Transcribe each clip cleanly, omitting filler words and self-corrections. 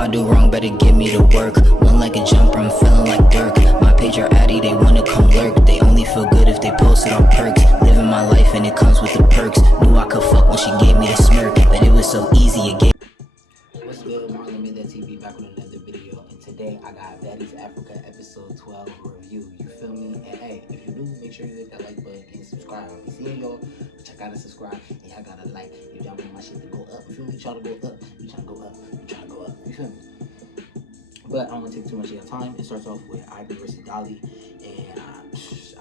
I do wrong, better give me the work. One like a jumper, I'm feeling like Dirk. My page are addy, they wanna come lurk. They only feel good if they post it on perks. Living my life and it comes with the perks. Knew I could fuck when she gave me the smirk, but it was so easy, it gave. What's good, MarlonmadethatTV, back with another video, and today I got Baddies Africa episode 12 review. You feel me? And hey, if you do, make sure you hit that like button and subscribe. I'll be seeing y'all, but y'all gotta subscribe and y'all gotta like. If y'all want my shit to go up, you feel me? You trying to go up, you trying to go up, you trying to go up. You feel me? But I don't want to take too much of your time. It starts off with Ivory versus Dolly, and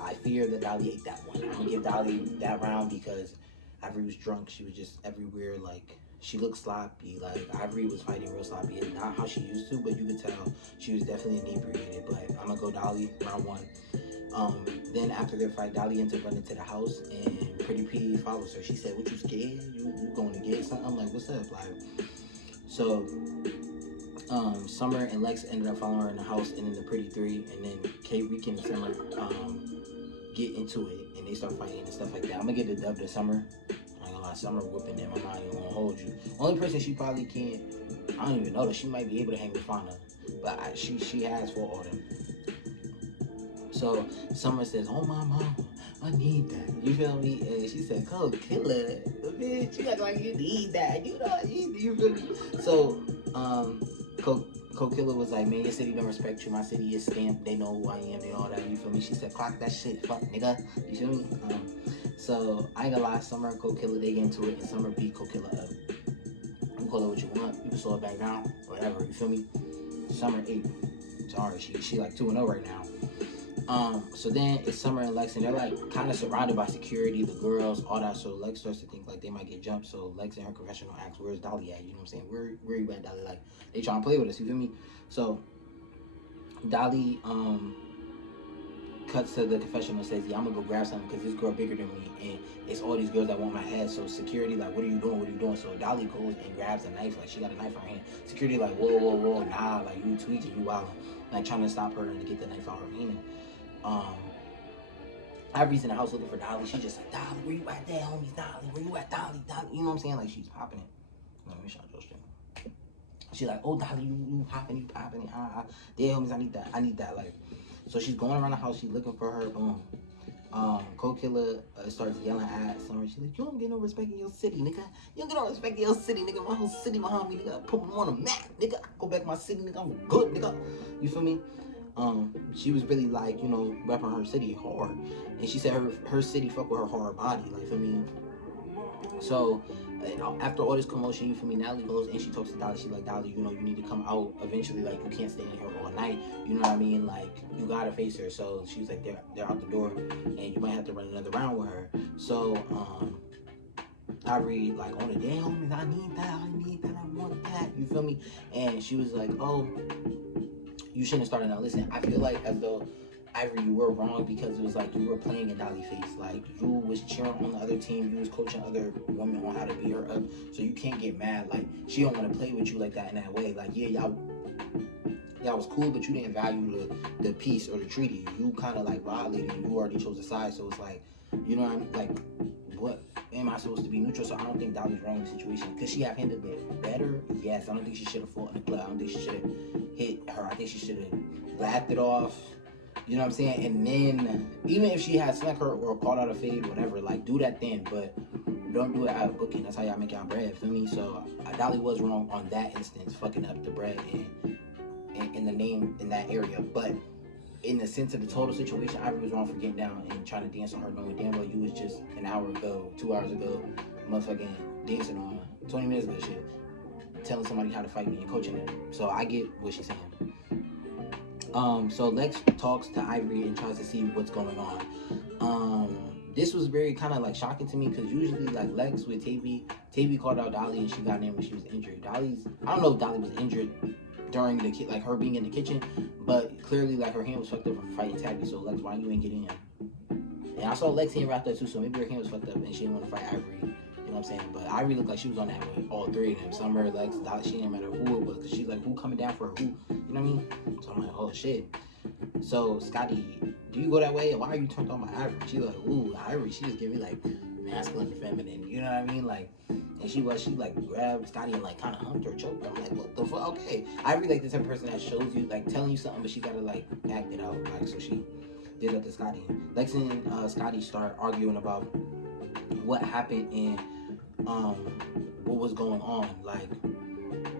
I fear that Dolly ate that one. I'm gonna give Dolly that round because Ivory was drunk. She was just everywhere, like. She looked sloppy, like Ivory was fighting real sloppy. It's not how she used to, but you could tell she was definitely inebriated. But I'm gonna go Dolly, round one. Then after their fight, Dolly ends up running to the house and Pretty P follows her. She said, "What, you scared? You going to get something?" I'm like, "What's up?" Like, so Summer and Lex ended up following her in the house, and then the Pretty Three, and then K-Rican and Summer get into it, and they start fighting and stuff like that. I'm gonna get the dub to Summer. Summer whooping them. I'm not even gonna hold you. Only person she probably can't, I don't even know that she might be able to hang with Fauna, but she has fought all them. So Summer says, "Oh my mama, I need that." You feel me? And she said, "Go kill her, bitch. You act like you need that. You know, you feel me?" So Killer was like, "Man, your city don't respect you. My city is stamped. They know who I am. They all that. You feel me?" She said, "Clock that shit, fuck nigga." You feel me? So I ain't gonna lie, Summer and Killer, they get into it, and Summer beat Killer up. You call it what you want. You can slow it back down, whatever. You feel me? Summer 8. Sorry, she like 2-0 right now. So then it's Summer and Lex, and they're like kind of surrounded by security, the girls, all that. So Lex starts to think like they might get jumped. So Lex in her confessional asks, "Where's Dolly at?" You know what I'm saying? Where you at, Dolly? Like, they trying to play with us. You feel me? So Dolly cuts to the confessional and says, "Yeah, I'm gonna go grab something because this girl bigger than me, and it's all these girls that want my head." So security like, "What are you doing? What are you doing?" So Dolly goes and grabs a knife, like she got a knife in her hand. Security like, "Whoa, whoa, whoa, nah, like you tweaking, you wildin'," like trying to stop her and to get the knife out of her hand. Ivory's in the house looking for Dolly. She just like, "Dolly, where you at there, homies? Dolly, where you at, Dolly? Dolly?" You know what I'm saying? Like, she's popping it. Let me show you. She's like, "Oh, Dolly, you popping, you popping it. Yeah, homies, I need that. Like, so she's going around the house. She's looking for her. Boom. Killer starts yelling at Summer. She's like, "You don't get no respect in your city, nigga. You don't get no respect in your city, nigga. My whole city behind me, nigga. Put me on a map, nigga. I go back to my city, nigga. I'm good, nigga." You feel me? She was really like, you know, repping her city hard, and she said her city fuck with her hard body, like, feel me? So after all this commotion, you feel me, Natalie goes and she talks to Dolly. She's like, "Dolly, you know, you need to come out eventually. Like, you can't stay in here all night. You know what I mean? Like, you gotta face her." So she's like, they're out the door, and you might have to run another round with her. So Ivory like, "On the damn homies, I need that, I want that." You feel me? And she was like, "Oh, you shouldn't have started." Now listen, I feel like as though Ivory, you were wrong because it was like you were playing in Dolly's face. Like, you was cheering on the other team, you was coaching other women on how to beat her up. So you can't get mad. Like, she don't want to play with you like that in that way. Like, yeah, y'all was cool, but you didn't value the peace or the treaty. You kind of like violated, and you already chose a side. So it's like, you know what I mean? Like, what am I supposed to be neutral? So I don't think Dolly's wrong in the situation. Could she have handled it better? Yes. I don't think she should have fought in the club. I don't think she should have hit her. I think she should have laughed it off. You know what I'm saying? And then, even if she had snuck her or called out a fade, whatever, like, do that then, but don't do it out of booking. That's how y'all make y'all bread, feel me? So Dolly was wrong on that instance, fucking up the bread and the name in that area. But in the sense of the total situation, Ivory was wrong for getting down and trying to dance on her, knowing damn well you was just an hour ago, 2 hours ago, motherfucking dancing on 20 minutes ago shit, telling somebody how to fight me and coaching them. So I get what she's saying. So Lex talks to Ivory and tries to see what's going on. This was very kind of like shocking to me because usually like Lex with Tavy called out Dolly and she got in when she was injured. I don't know if Dolly was injured during the like her being in the kitchen, but clearly like her hand was fucked up from fighting Tabby. So Lex, why you ain't get in? And I saw Lex hand wrapped up too, so maybe her hand was fucked up and she didn't want to fight Ivory. You know what I'm saying? But Ivory looked like she was on that with all three of them. Summer, Lex, Dolly, she didn't matter who it was. Cause she's like, who coming down for her? Who? You know what I mean? So I'm like, oh shit. So Scotty, do you go that way? Or why are you turned on by Ivory? She's like, ooh, Ivory, she just give me like masculine and feminine. You know what I mean? Like, And she like grabbed Scotty and like kind of humped or choked. I'm like, what the fuck? Okay. Ivory like the type of person that shows you, like telling you something, but she gotta like act it out. Like, so she did that to Scotty. Lex and Scotty start arguing about what happened and what was going on,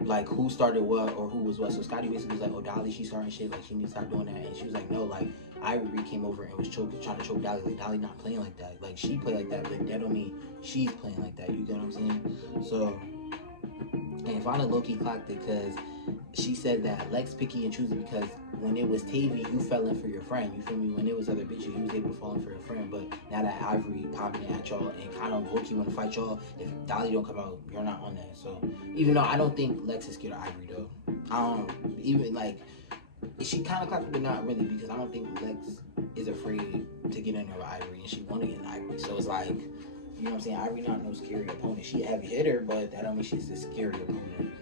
like who started what or who was what. So Scotty basically was like, oh, Dolly, she's starting shit, like she needs to stop doing that. And she was like, no, like Ivory came over and was trying to choke Dolly. Like, Dolly not playing like that. Like, she play like that, but that don't mean she's playing like that. You get what I'm saying? So, and Vanna low-key clocked it because she said that Lex picky and choosy because when it was Tavy, you fell in for your friend. You feel me? When it was other bitches, you was able to fall in for your friend. But now that Ivory popping at y'all and kind of low-key want to fight y'all, if Dolly don't come out, you're not on that. So, even though I don't think Lex is scared of Ivory, though. Even, like, she kind of clocked it, but not really, because I don't think Lex is afraid to get in there with Ivory, and she want to get in Ivory. So, it's like, you know what I'm saying? Ivory not no scary opponent. She a heavy hitter, but that don't mean she's a scary opponent.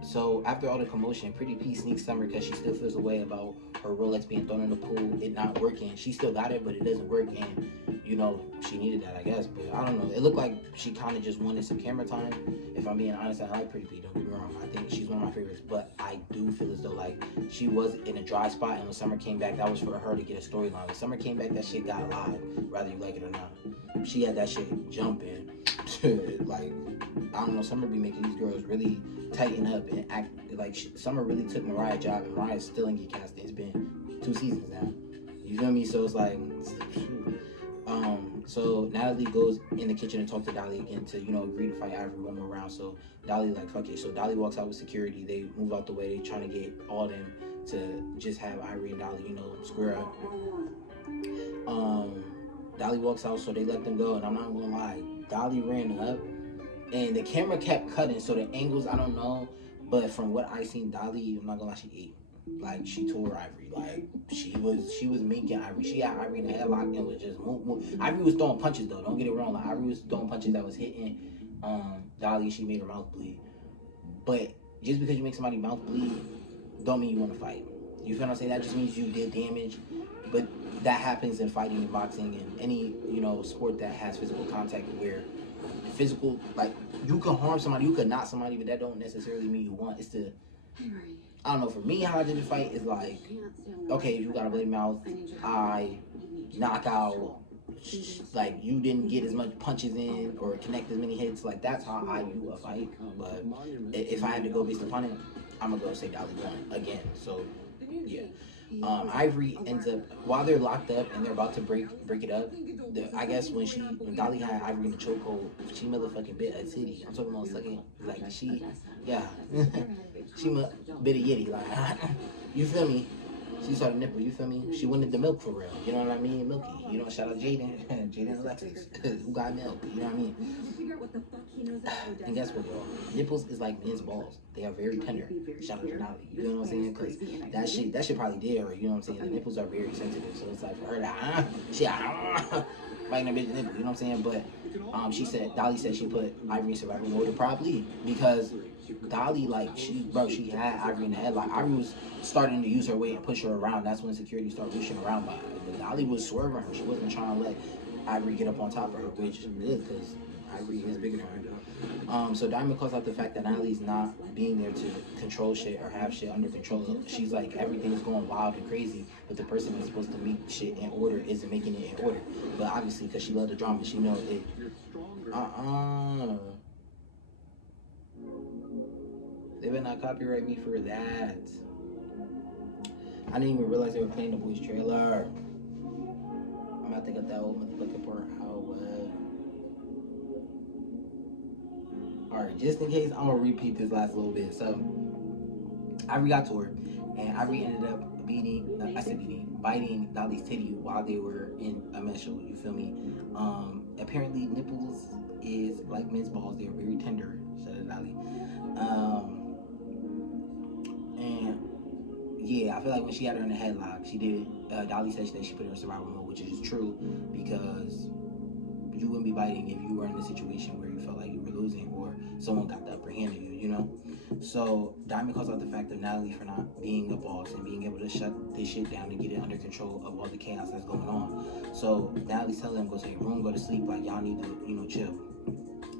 So after all the commotion, Pretty P sneaks Summer because she still feels a way about her Rolex being thrown in the pool, it not working. She still got it, but it doesn't work, and you know, she needed that, I guess. But I don't know. It looked like she kind of just wanted some camera time. If I'm being honest, I like Pretty P, don't get me wrong. I think she's one of my favorites, but I do feel as though like she was in a dry spot, and when Summer came back, that was for her to get a storyline. When Summer came back, that shit got live, whether you like it or not. She had that shit jumping. Like, I don't know, Summer be making these girls really tighten up and act like Summer really took Mariah's job, and Mariah still in get casted. It's been 2 seasons now. You feel me? So it's like, so Natalie goes in the kitchen and talks to Dolly again to, you know, agree to fight Ivory one more round. So Dolly like, fuck it. So Dolly walks out with security. They move out the way. They trying to get all of them to just have Ivory and Dolly, you know, square up. Dolly walks out, so they let them go. And I'm not gonna lie, Dolly ran up, and the camera kept cutting, so the angles, I don't know, but from what I seen, Dolly, I'm not gonna lie, she ate. Like, she tore Ivory. Like, she was making Ivory. She had Ivory in the headlock and was just move. Ivory was throwing punches, though. Don't get it wrong. Like, Ivory was throwing punches that was hitting Dolly. She made her mouth bleed. But just because you make somebody's mouth bleed, don't mean you want to fight. You feel what I'm saying? That just means you did damage. But that happens in fighting and boxing and any, you know, sport that has physical contact, where physical, like, you can harm somebody, you can knock somebody, but that don't necessarily mean you want. It's to, I don't know, for me, how I did the fight is like, okay, if you got a bloody mouth, I knock out, like, you didn't get as much punches in or connect as many hits, like, that's how I do a fight. But if I had to go based upon it, I'm gonna go say Dolly won again. So yeah. Ivory ends up, while they're locked up and they're about to break it up, I guess when Dolly had Ivory in the chokehold, she motherfucking bit a titty. I'm talking about sucking, like, she, yeah. She bit a yitty, like, you feel me? She saw the nipple, you feel me? She wanted the milk for real, you know what I mean? Milky, you know, shout out Jaden, Jaden and Alexis, who got milk, you know what I mean? And guess what, y'all? Nipples is like men's balls. They are very tender. Shout out to Nolly, you know what I'm saying? Because that shit probably did her, you know what I'm saying? The nipples are very sensitive, so it's like for her to, biting a bitch nipple, you know what I'm saying? But Dolly said she put Ivory in survival mode, probably because Dolly, like, she had Ivory in the head. Like, Ivory was starting to use her weight and push her around. That's when security started pushing around by her. But Dolly was swerving her. She wasn't trying to let Ivory get up on top of her, which is good because Ivory is bigger than her. So Diamond calls out the fact that Natalie's not being there to control shit or have shit under control. She's like, everything's going wild and crazy, but the person that's supposed to make shit in order isn't making it in order. But obviously, because she loved the drama, she knows it. They better not copyright me for that. I didn't even realize they were playing the boys trailer. I'm about to get that old motherfucking part out. Alright, just in case, I'm gonna repeat this last little bit. So, Ivory got to her, and Ivory ended up biting Dolly's titty while they were in a menstrual, you feel me? Apparently, nipples is like men's balls, they're very tender. Shout out to Dolly. And yeah, I feel like when she had her in the headlock, she did. Dolly said that she put her in survival mode, which is true, because you wouldn't be biting if you were in a situation where you felt like you were losing or someone got the upper hand of you, you know? So Diamond calls out the fact of Natalie for not being a boss and being able to shut this shit down and get it under control of all the chaos that's going on. So Natalie's telling them, go to your room, go to sleep, like, y'all need to, you know, chill.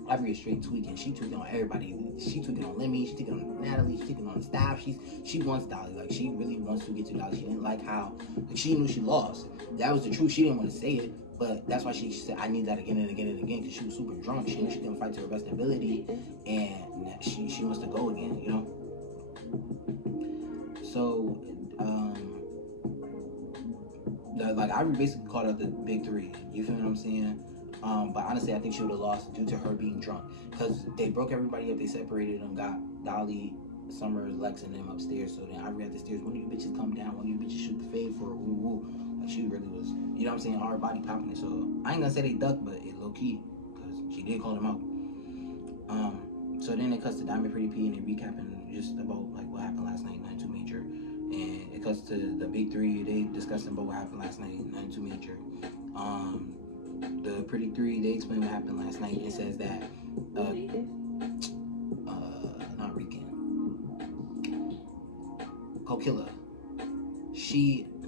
Ivory is straight tweaking. She tweaking on everybody. She tweaking on Lemmy. She tweaking on Natalie. She tweaking on the staff. She wants Dolly. Like, she really wants to get to Dolly. She didn't like how, like, she knew she lost. That was the truth. She didn't want to say it, but that's why she said, I need that again and again and again, because she was super drunk. She knew she couldn't fight to her best ability, and she wants to go again, you know? So, like, Ivory basically called out the big three. You feel what I'm saying? But honestly, I think she would have lost due to her being drunk, because they broke everybody up. They separated them, got Dolly, Summer, Lex, and them upstairs. So then Ivory at the stairs. One of you bitches come down. One of you bitches shoot the fade for a woo woo. Like, she really was, you know what I'm saying, hard body popping it. So I ain't gonna say they ducked, but it low key, because she did call them out. So then it cuts to Diamond, Pretty P, and they recapping just about like what happened last night, nothing too major. And it cuts to the big three. They discussing about what happened last night, nothing too major. The Pretty Three, they explain what happened last night. It says that not Rican, Kokilla.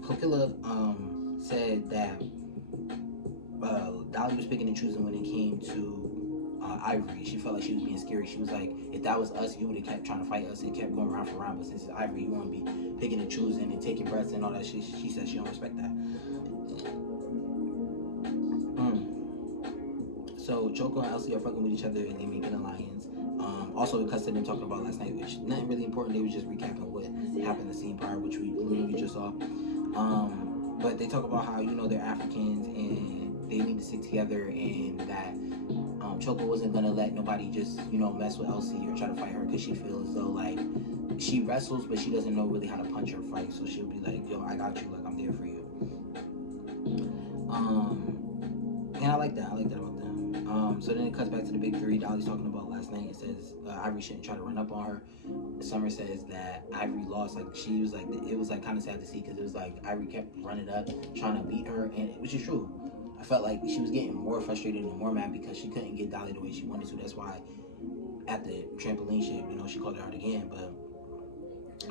Kokilla said that Dolly was picking and choosing when it came to Ivory. She felt like she was being scary. She was like, if that was us, you would have kept trying to fight us and kept going round for round. But since it's Ivory, you want to be picking and choosing and taking breaths and all that shit. She said she don't respect that. So Choco and Elsie are fucking with each other and they make an alliance. Also, it cuts to them talking about last night, which nothing really important. They was just recapping what happened the scene prior, which we literally just saw. But they talk about how, you know, they're Africans and they need to stick together, and that Choco wasn't gonna let nobody just, you know, mess with Elsie or try to fight her, because she feels as though like she wrestles, but she doesn't know really how to punch or fight. So she'll be like, yo, I got you, like, I'm there for you. And I like that about them. So then it cuts back to the big three. Dolly's talking about last night. It says Ivory shouldn't try to run up on her. Summer says that Ivory lost. Like, she was like, it was like kind of sad to see, because it was like Ivory kept running up, trying to beat her, and which is true. I felt like she was getting more frustrated and more mad because she couldn't get Dolly the way she wanted to. That's why at the trampoline shit, you know, she called her out again, but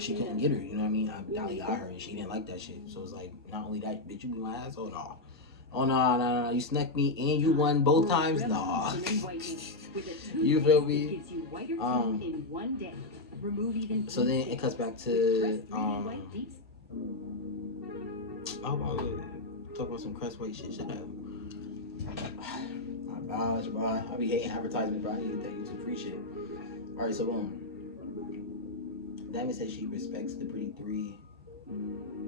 she couldn't get her, you know what I mean? Dolly got her and she didn't like that shit. So it's like, not only that, bitch, you beat my ass? Oh, no. Oh, no, you snuck me and you won both times? No. You feel me? So then it cuts back to, talk about some crest white shit. Shut up. My gosh, bro. I be hating advertisement, bro. I need to get that YouTube free shit. Alright, so boom. Diamond says she respects the Pretty Three.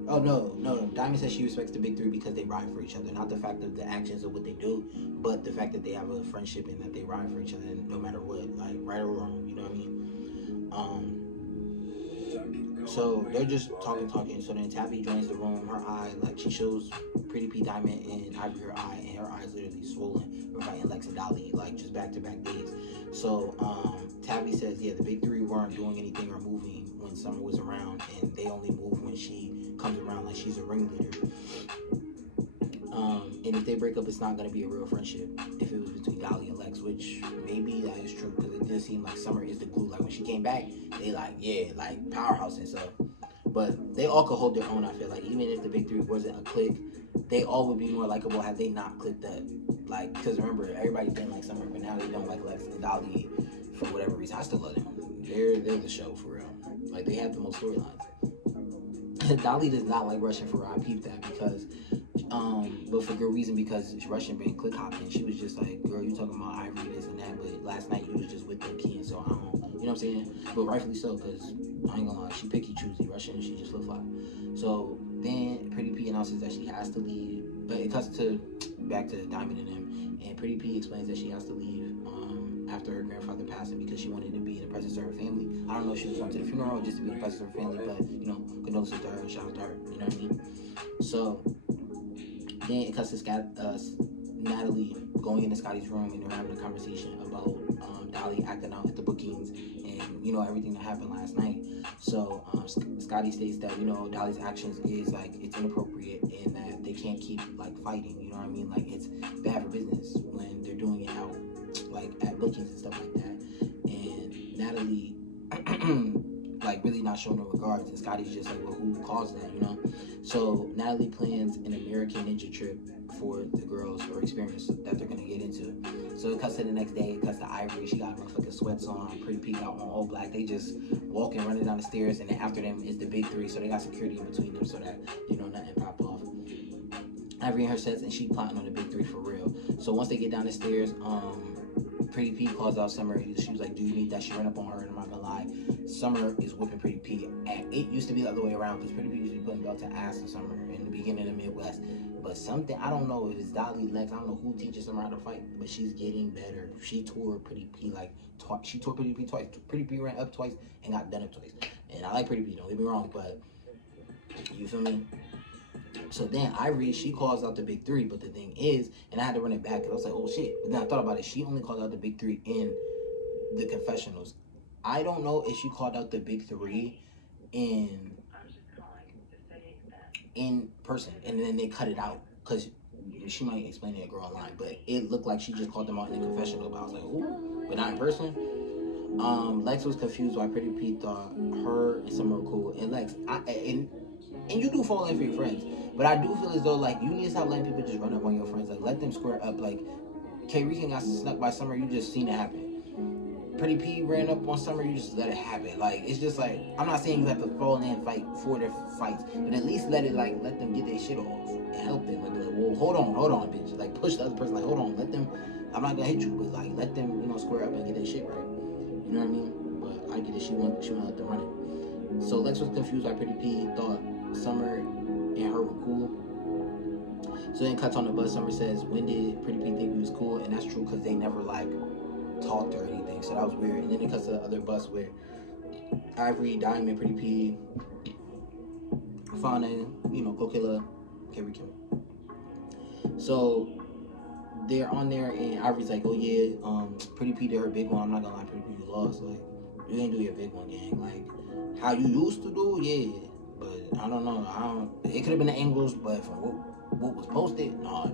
Oh, no. Diamond says she respects the big three because they ride for each other. Not the fact of the actions of what they do, but the fact that they have a friendship and that they ride for each other no matter what. Like, right or wrong, you know what I mean? So they're just talking. So then Tabby joins the room. Her eye, like, she shows Pretty P, Diamond, and Ivory her eye, and her eye is literally swollen. We're fighting Lex and Dolly, like, just back-to-back days. So Tabby says, yeah, the big three weren't doing anything or moving when Summer was around, and they only move when she comes around, like she's a ringleader. And if they break up, it's not going to be a real friendship if it was between Dolly and Lex, which maybe that is true, because it did seem like Summer is the glue. Like, when she came back, they like, yeah, like, powerhouse and stuff. But they all could hold their own, I feel like. Even if the big three wasn't a clique, they all would be more likable had they not clicked up. Like, because remember, everybody didn't like Summer, but now they don't like Lex and Dolly for whatever reason. I still love them. They're the show, for real. Like, they have the most storylines. Dolly does not like Russian for her. I peeped that because, but for good reason, because Russian been click hopping. She was just like, girl, you talking about Ivory, this and that, but last night you was just with them kids, so I don't, you know what I'm saying? But rightfully so, because I ain't gonna lie, she picky choosy. Russian, she just flip flop. So then Pretty P announces that she has to leave, but it cuts to back to Diamond and them, and Pretty P explains that she has to leave after her grandfather passing because she wanted to be in the presence of her family. I don't know if she was going to the funeral or just to be in the presence of her family, but, you know, condolences to her, shout out to her, you know what I mean? So then it cuts to Natalie going into Scotty's room, and they're having a conversation about Dolly acting out at the bookings and, you know, everything that happened last night. So Scotty states that, you know, Dolly's actions is like, it's inappropriate and that they can't keep like fighting, you know what I mean? Like, it's bad for business when they're doing it out like at bookings and stuff like that. And Natalie like really not showing no regards, and Scotty's just like, well, who caused that, you know? So Natalie plans an American Ninja trip for the girls, or experience that they're gonna get into. So it cuts to the next day. It cuts to Ivory. She got motherfucking sweats on. Pretty P got on all black. They just walking, running down the stairs, and then after them is the big three. So they got security in between them so that nothing pop off. Ivory in her sets, and she plotting on the big three for real. So once they get down the stairs, Pretty P calls out Summer. She was like, "Do you need that?" She ran up on her, and I'm not gonna lie, Summer is whipping Pretty P. And it used to be the other way around because Pretty P used to be putting belt to ass to Summer in the beginning of the Midwest. But something, I don't know if it's Dolly, Lex, I don't know who teaches Summer how to fight, but she's getting better. She tore Pretty P like twice. She tore Pretty P twice. Pretty P ran up twice and got done up twice. And I like Pretty P, don't get me wrong, but you feel me? So then Ivory, she calls out the big three, but the thing is, and I had to run it back because I was like, oh shit. But then I thought about it. She only called out the big three in the confessionals. I don't know if she called out the big three in person, and then they cut it out because she might explain it, girl, online. But it looked like she just called them out in the confessional. But I was like, ooh, but not in person. Lex was confused why Pretty P thought her and Summer were cool. And Lex, and you do fall in for your friends, but I do feel as though like you need to stop letting people just run up on your friends. Like let them square up. Like K-Rican got snuck by Summer, you just seen it happen. Pretty P ran up on Summer, you just let it happen. Like it's just like, I'm not saying you have to fall in and fight for their fights, but at least let them get their shit off and help them. Like, well, hold on, bitch. Like push the other person. Like hold on, let them. I'm not gonna hit you, but like let them, square up and get their shit right. You know what I mean? But I get it. She wanna let them run it. So Lex was confused why Pretty P thought Summer and her were cool. So then cuts on the bus. Summer says, when did Pretty P think we was cool? And that's true because they never like talked or anything. So that was weird. And then it cuts to the other bus where Ivory, Diamond, Pretty P, Fauna, Kokilla, Kerry Kim. So they're on there and Ivory's like, oh yeah, Pretty P did her big one. I'm not gonna lie, Pretty P, you lost. Like, you didn't do your big one, gang. Like, how you used to do, yeah. But I don't know. It could have been the angles, but from what was posted, no.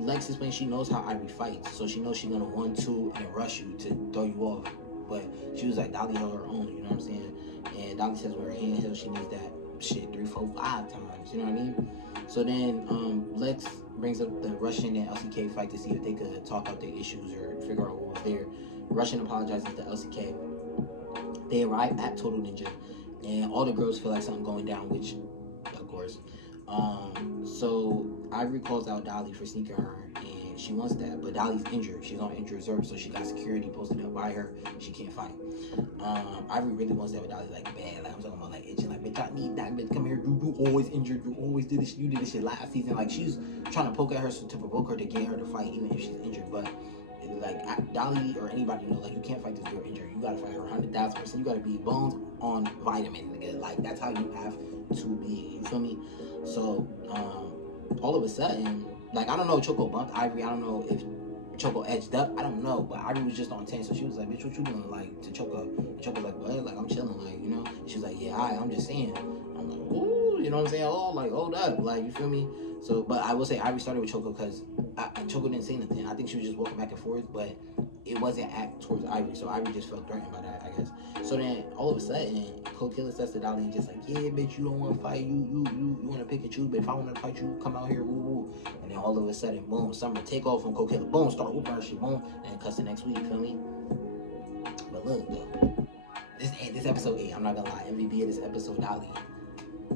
Lex explains she knows how Ivory fights, so she knows she's gonna 1-2 and rush you to throw you off. But she was like, Dolly held her own, you know what I'm saying? And Dolly says with her hand held, she needs that shit 3, 4, 5 times, you know what I mean? So then Lex brings up the Russian and LCK fight to see if they could talk out their issues or figure out what was there. Russian apologizes to LCK. They arrive at Total Ninja, and all the girls feel like something going down, which, of course. So Ivory calls out Dolly for sneaking her, and she wants that, but Dolly's injured. She's on injured reserve, so she got security posted up by her. She can't fight. Ivory really wants that, but Dolly's like, bad. Like, I'm talking about like itching, like, bitch, I need that, bitch, come here. You always injured. You always did this. You did this shit last season. Like, she's trying to poke at her to provoke her to get her to fight, even if she's injured. But like Dolly or anybody, like, you can't fight this girl injured. You gotta fight her 100,000%. You gotta be bones on vitamin, nigga. Like, that's how you have to be. You feel me? So all of a sudden, like, I don't know, Choco bumped Ivory. I don't know if Choco edged up. I don't know, but Ivory was just on 10, so she was like, bitch, what you doing? Like, to Choco. And Choco's like, what? Like, I'm chilling, like, She was like, yeah, I'm just saying. I'm like, ooh, you know what I'm saying? Oh, like, hold up, like, you feel me? So, but I will say Ivory started with Choco because Choco didn't say nothing. I think she was just walking back and forth, but it wasn't act towards Ivory, so Ivory just felt threatened by that, I guess. So then, all of a sudden, Kokilla says to Dolly and just like, yeah, bitch, you don't want to fight, you want to pick and choose, but if I want to fight you, come out here, woo woo. And then all of a sudden, boom, Summer take off from Kokilla, boom, start whooping her shit, boom, and then cuts the next week, feel me? But look, though, this episode 8, I'm not gonna lie, MVP of this episode, Dolly.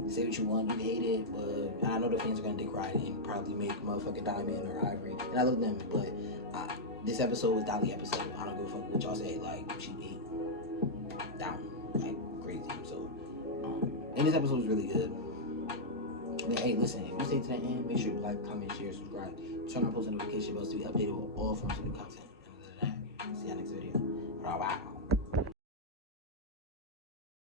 Say what you want, you hate it, but I know the fans are gonna dick ride and probably make motherfucking Diamond or Ivory, and I love them, but this episode was Dolly episode. I don't give a fuck what y'all say, like, she beat down, like, crazy, so, and this episode was really good. But hey, listen, if you stay to the end, make sure you like, comment, share, subscribe, turn on post notification bells to be updated with all forms of new content.